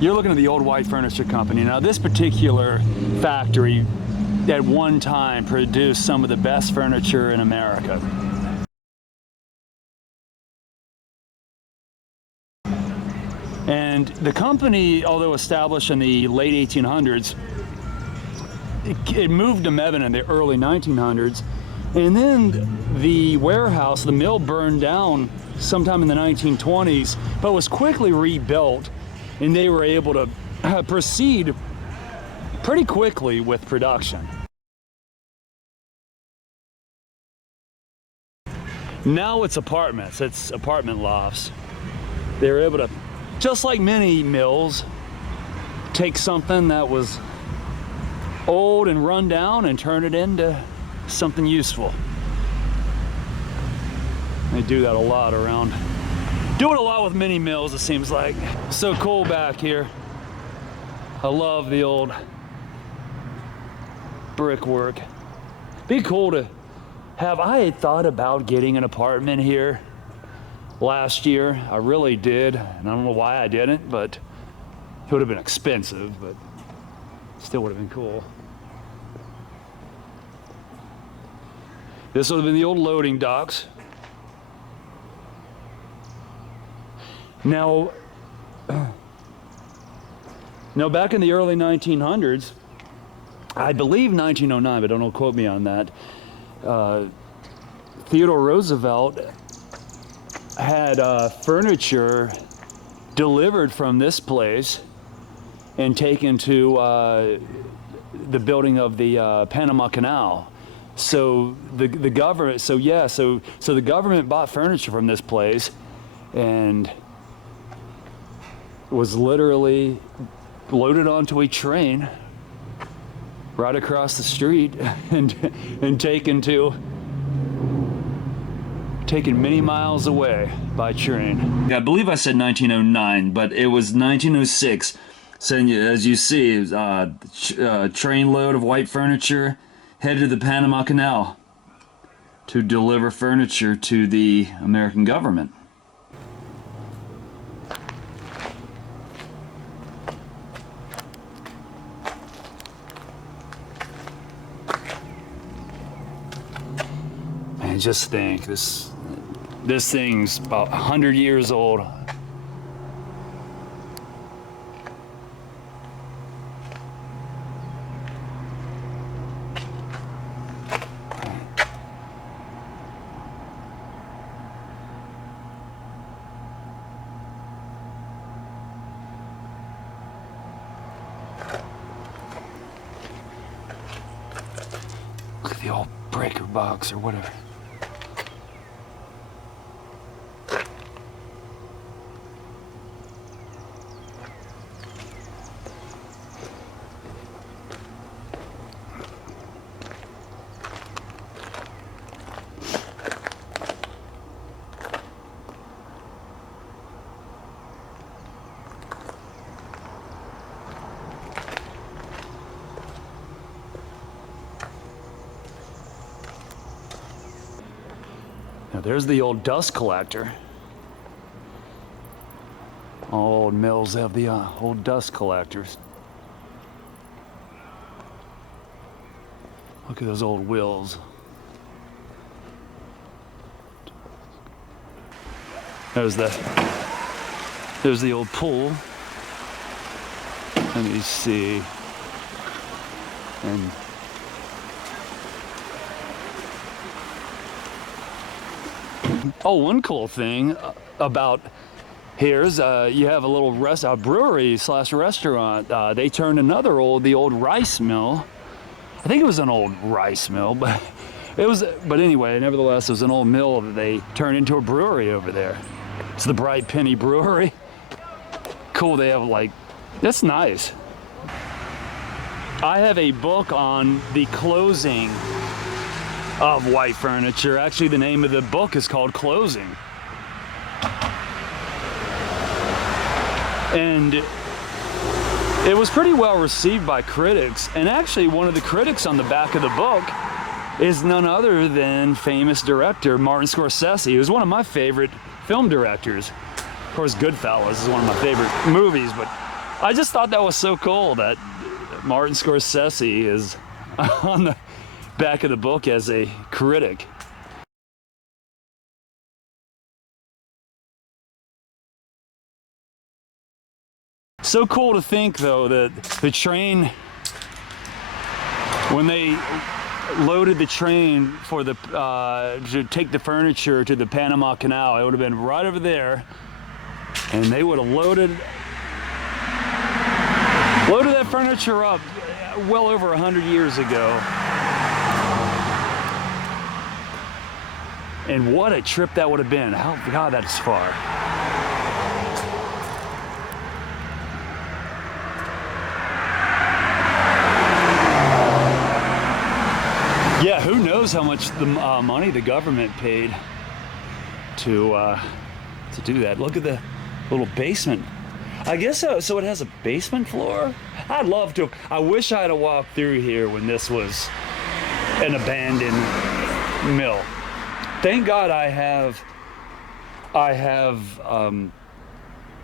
You're looking at the old White Furniture Company. Now, this particular factory at one time produced some of the best furniture in America. And the company, although established in the late 1800s, it moved to Mebane in the early 1900s. And then the warehouse, the mill, burned down sometime in the 1920s, but was quickly rebuilt, and they were able to proceed pretty quickly with production. Now it's apartments, it's apartment lofts. They were able to, just like many mills, take something that was old and run down and turn it into something useful. They do that a lot around. Do it a lot with mini mills, it seems like. So cool back here. I love the old brickwork. Be cool to have. I had thought about getting an apartment here last year. I really did, and I don't know why I didn't, but it would have been expensive, but still would have been cool. This would have been the old loading docks. Now, back in the early 1900s, I believe 1909, but don't quote me on that, Theodore Roosevelt had furniture delivered from this place and taken to the building of the Panama Canal. So the government, so the government bought furniture from this place and was literally loaded onto a train right across the street and taken many miles away by train. I believe I said 1909, but it was 1906. So as you see, train load of white furniture headed to the Panama Canal to deliver furniture to the American government. Man, just think, this thing's about 100 years old. Look at the old breaker box or whatever. Now there's the old dust collector. All old mills have the old dust collectors. Look at those old wheels. There's the old pool. Let me see. And oh, one cool thing about here's you have a little brewery slash restaurant. They turned the old rice mill. I think it was an old rice mill, but anyway, nevertheless, it was an old mill that they turned into a brewery over there. It's the Bright Penny Brewery. Cool, they have that's nice. I have a book on the closing of white furniture. Actually, the name of the book is called Closing. And it was pretty well received by critics. And actually, one of the critics on the back of the book is none other than famous director Martin Scorsese, who's one of my favorite film directors. Of course, Goodfellas is one of my favorite movies, but I just thought that was so cool that Martin Scorsese is on the back of the book as a critic. So cool to think, though, that the train, when they loaded the train for the to take the furniture to the Panama Canal, it would have been right over there, and they would have loaded that furniture up well over 100 years ago. And what a trip that would have been. God, that is far. Yeah, who knows how much the money the government paid to do that. Look at the little basement. I guess so it has a basement floor? I'd love to. I wish I'd have walked through here when this was an abandoned mill. Thank God I have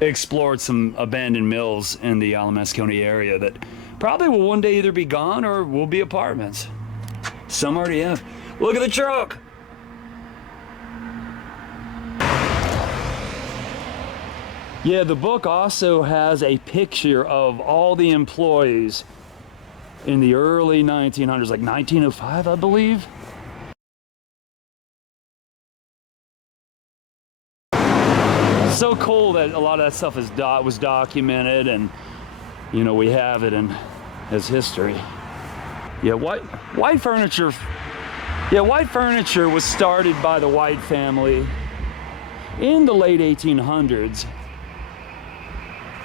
explored some abandoned mills in the Alamance area that probably will one day either be gone or will be apartments. Some already have. Look at the truck! Yeah, the book also has a picture of all the employees in the early 1900s, like 1905, I believe. So cool that a lot of that stuff was documented, and you know, we have it as history. Yeah, white furniture. Yeah, white furniture was started by the White family in the late 1800s.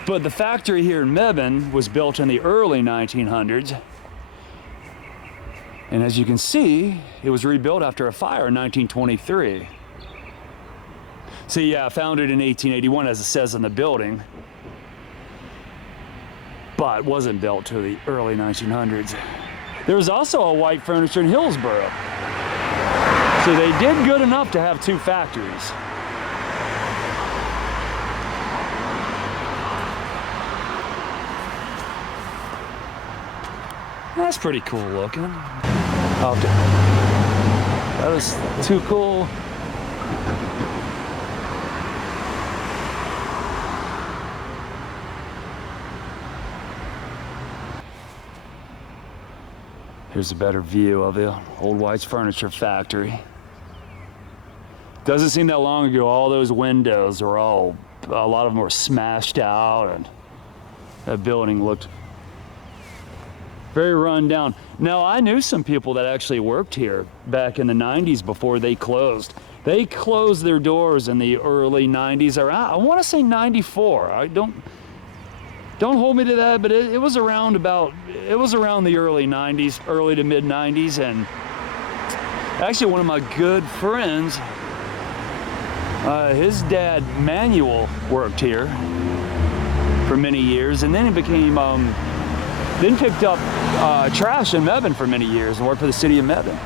But the factory here in Mebane was built in the early 1900s. And as you can see, it was rebuilt after a fire in 1923. So yeah, founded in 1881, as it says on the building, but wasn't built to the early 1900s. There was also a white furniture in Hillsborough. So they did good enough to have two factories. That's pretty cool looking. That was too cool. Here's a better view of the old White's Furniture Factory. Doesn't seem that long ago, all those windows were a lot of them were smashed out, and that building looked very run down. Now, I knew some people that actually worked here back in the 90s before they closed. They closed their doors in the early 90s, around, I want to say 94. I don't hold me to that, but it was around the early 90s, early to mid 90s. And actually one of my good friends, his dad Manuel worked here for many years, and then he became then picked up trash in Mebane for many years and worked for the city of Mebane.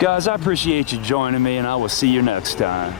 Guys, I appreciate you joining me, and I will see you next time.